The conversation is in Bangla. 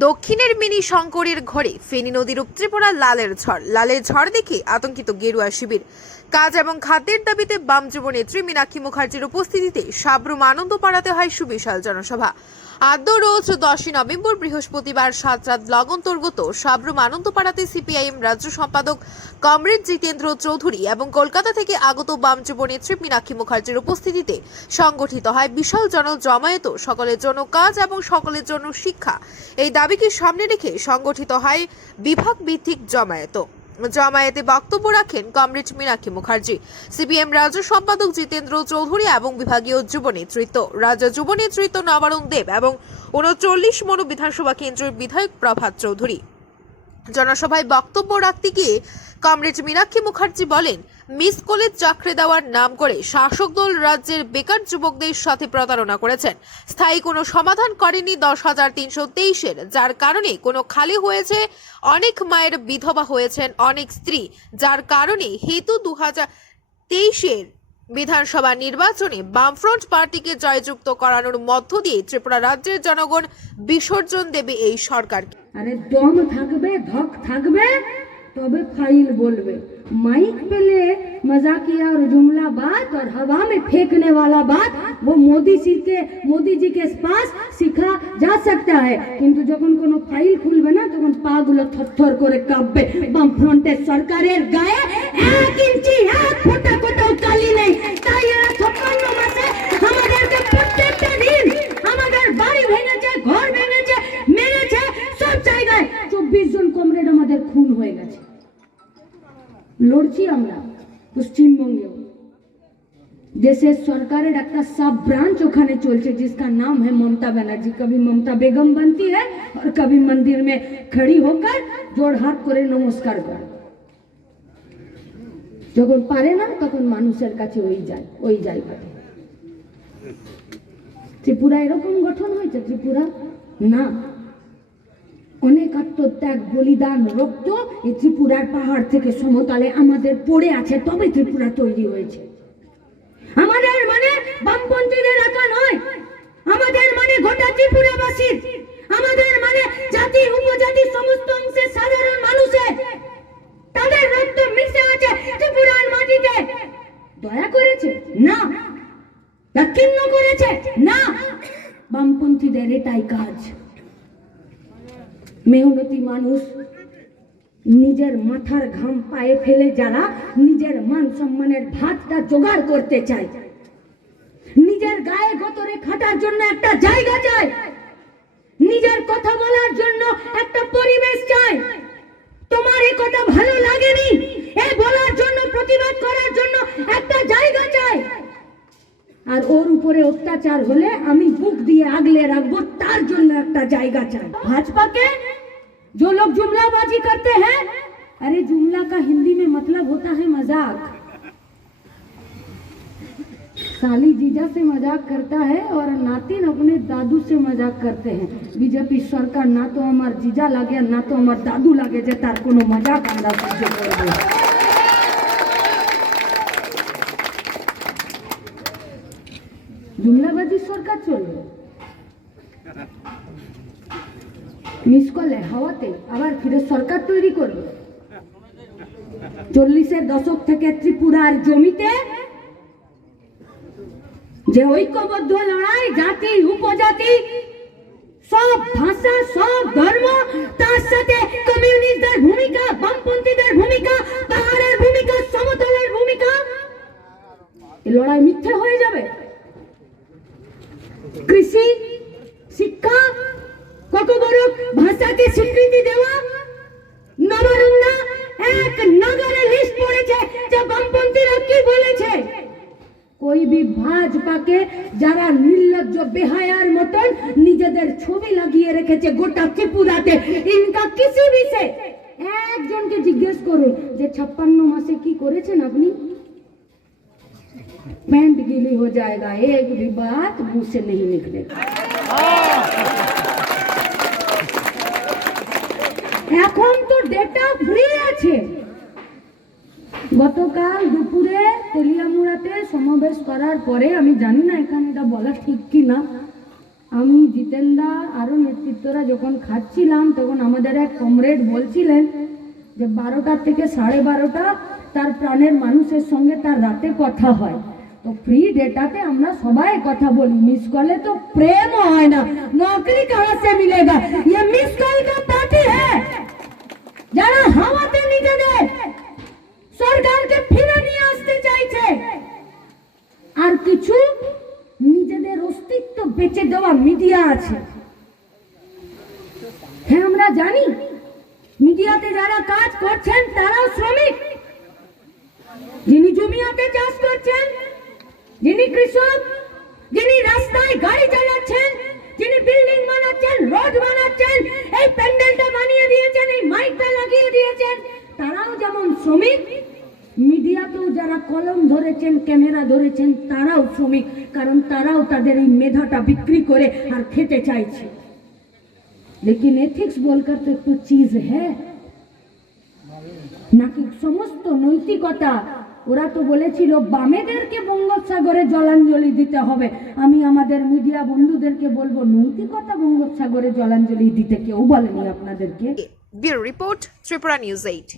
দক্ষিণের মিনি শঙ্করের ঘরে ফেনী নদীর ত্রিপুরা লালের ঝড় দেখে আতঙ্কিত গেরুয়া শিবির। কাজ এবং খাদ্যের দাবিতে বাম যুব নেত্রী মীনাক্ষী মুখার্জির উপস্থিতিতে সাবরুম আনন্দপাড়াতে হয় সুবিশাল জনসভা। আদ্য রোজ 10 নভেম্বর বৃহস্পতিবার সাতরাত ব্লক অন্তর্গত সাবরুম আনন্দপাড়াতে সিপিআইএম রাজ্য সম্পাদক কমরেড জিতেন্দ্র চৌধুরী এবং কলকাতা থেকে আগত বাম যুব নেত্রী মীনাক্ষী মুখার্জির উপস্থিতিতে সংগঠিত হয় বিশাল জমায়েত। সকলের জন্য কাজ এবং সকলের জন্য শিক্ষা এই দাবিকে সামনে রেখে সংগঠিত হয় বিভাগ ভিত্তিক জমায়েতে বক্তব্য রাখেন কমরেড মীনাক্ষী মুখার্জি, সিপিএম রাজ্য সম্পাদক জিতেন্দ্র চৌধুরী এবং বিভাগীয় যুব নেতৃত্ব, রাজ্য যুব নেতৃত্ব নবারুণ দেব এবং 39 মনু বিধানসভা কেন্দ্রের বিধায়ক প্রভাত চৌধুরী। জনসভায় বক্তব্য রাখতে গিয়ে কমরেড মীনাক্ষী মুখার্জি বলেন, মিস কলেজ চাকরি দেওয়ার নাম করে শাসক দল রাজ্যের বেকার যুবকদের সাথে প্রতারণা করেছেন। স্থায়ী কোনো সমাধান করেনি 10,323-এর, যার কারণে কোনো খালি হয়েছে, অনেক মায়ের বিধবা হয়েছেন অনেক স্ত্রী, যার কারণে হেতু 2023-এর বিধানসভা নির্বাচনে বামফ্রন্ট পার্টিকে জয়যুক্ত করানোর মধ্য দিয়ে ত্রিপুরা রাজ্যের জনগণ বিসর্জন দেবে এই সরকারকে। আরে দম থাকবে, ধক থাকবে, তবে ফাইল बोलबे। माइक पे ले मजाकिया और जुमला बात और हवा में फेंकने वाला बात वो मोदी जी के पास सीखा जा सकता है, किंतु যখন কোনো ফাইল খুলবে না তখন পা গুলো থরথর করে কাঁপবে। বামফ্রন্টের সরকারের গায়ে 1 ইঞ্চি 1 ফোঁটা কোথাও কালি নেই, তাই এরা 56 মাসে আমাদেরকে প্রত্যেকটা দিন আমাদের বাড়ি ভেঙেছে, ঘর ভেঙেছে, মেরেছে, সব জায়গায় 24 জন কমরেড আমাদের খুন হয়ে গেছে। লড়ছি আমরা পশ্চিমবঙ্গে। দেশের সরকারের একটা সাব ব্রাঞ্চ ওখানে চলছে जिसका नाम है ममता बनर्जी। कभी ममता बेगम बनती है और कभी मंदिर में खड़ी होकर जोड़ हाथ করে নমস্কার করে। যখন পারে না তখন মানুষের কাছে ওই জায়গায়। ত্রিপুরা এরকম গঠন হয়েছে? ত্রিপুরা না, অনেক আত্মত্যাগ, বলিদান, রক্ত এই ত্রিপুরার পাহাড় থেকে সমতলে আমাদের পড়ে আছে, তবে ত্রিপুরা তৈরি হয়েছে। আমাদের মানে বামপন্থীদের একা নয়, আমাদের মানে গোটা ত্রিপুরাবাসীর, আমাদের মানে জাতি উপজাতি সমস্ত অংশের সাধারণ মানুষের, তাদের রক্ত মিশে আছে ত্রিপুরার মাটিতে। দয়া করেছে না, দাক্ষিণ্য করেছে না, বামপন্থীদের এটাই কাজ। মেহনতি মানুষ নিজের মাথার ঘাম পায়ে ফেলে যারা নিজের মান সম্মানের ভাতটা জোগাড় করতে চায়, নিজের গায়ে গতরে খাটার জন্য একটা জায়গা চায়, নিজের কথা বলার জন্য একটা পরিবেশ চায়। তোমার এই কথা ভালো লাগেনি, এই বলার জন্য, প্রতিবাদ করার জন্য একটা জায়গা চায়। আর ওর উপরে অত্যাচার হলে আমি বুক দিয়ে আগলে রাখবো, তার জন্য একটা জায়গা চাই। भाजपा के जो लोग जुमलाबाजी करते हैं, अरे जुमला का हिंदी में मतलब होता है मजाक। साली जीजा से मजाक करता है और नातिन अपने दादू से मजाक करते हैं। बीजेपी सरकार ना तो हमार जीजा लागे ना तो हमार दादू लागे जे तार कोनो मजाक আমরা সহ্য করব। जुमलाबाजी सरकार चलবে, মিস করলে হাওয়াতে আবার ফিরে সরকার তৈরি করবে। 40-এর দশক থেকে ত্রিপুরার জমিতে যে ঐক্যবদ্ধ লড়াই, জাতি উপজাতি, সব ভাষা, সব ধর্ম, তার সাথে কমিউনিস্টদের ভূমিকা, বামপন্থীদের ভূমিকা, পাহাড়ের ভূমিকা, সমতলের ভূমিকা, এই লড়াই মিথ্যে হয়ে যাবে। কৃষি, শিক্ষা, ককবরক ভাষাকে স্বীকৃতি দেওয়া, নবারুণা এক নগরে লিস্ট পড়েছে যে বামপন্থীরা কি বলেছে। कोई भी भाजपा के যারা নির্লজ্জ বেহায়ার মতন নিজেদের ছবি লাগিয়ে রেখেছে গোটা ত্রিপুরাতে, ইনকা কিসি भी से একজনকে জিজ্ঞেস করুন যে 56 মাসে কি করেছেন আপনি। पैंट गीली हो जाएगा, एक भी बात मुंह से नहीं निकलेगा। এখন তো ডেটা ফ্রি আছে। গতকাল দুপুরে তেলিয়ামুড়াতে সমাবেশ করার পরে, আমি জানি না এখানে এটা বলা ঠিক কি না, আমি জিতেনদা আরও নেতৃত্বরা যখন খাচ্ছিলাম তখন আমাদের এক কমরেড বলছিলেন যে 12টা থেকে 12:30 তার প্রাণের মানুষের সঙ্গে তার রাতে কথা হয়। তো ফ্রি ডেটাতে আমরা সবাই কথা বলি, মিস কলে তো প্রেম হয় না, নৌকরি কাহা সে মিলেগা, ये মিস কল का পার্টি है। যারা হাওয়াতে নিজেদের সরকারকে ফিরে নিয়ে আসতে চাইছে আর কিছু নিজেদের অস্তিত্ব বেঁচে দেওয়া মিডিয়া আছে। হ্যাঁ, আমরা জানি মিডিয়াতে যারা কাজ করছেন তারাও শ্রমিক, যিনি জমিয়াতে চাষ করছেন, যিনি কৃষক, যিনি রাস্তায় গাড়ি চালাচ্ছেন, যিনি বিল্ডিং বানাচ্ছেন, রোড বানাচ্ছেন, এই প্যান্ডেলটা বানিয়ে দিয়েছেন, এই মাইকটা লাগিয়ে দিয়েছেন, তারাও যেমন শ্রমিক। মিডিয়াতেও যারা কলম ধরেছেন, ক্যামেরা ধরেছেন, তারাও শ্রমিক, কারণ তারাও তাদের এই মেধাটা বিক্রি করে আর খেতে চাইছে। लेकिन एथिक्स बोलकर तो एक चीज है নাকি সমস্ত নৈতিকতা। ওরা তো বলেছিল বামেদেরকে বঙ্গোপসাগরে জলাঞ্জলি দিতে হবে। আমি আমাদের মিডিয়া বন্ধুদেরকে বলবো, নৈতিকতা বঙ্গোপসাগরে জলাঞ্জলি দিতে কেউ বলেনি আপনাদেরকে। Bureau report, Tripura news 8।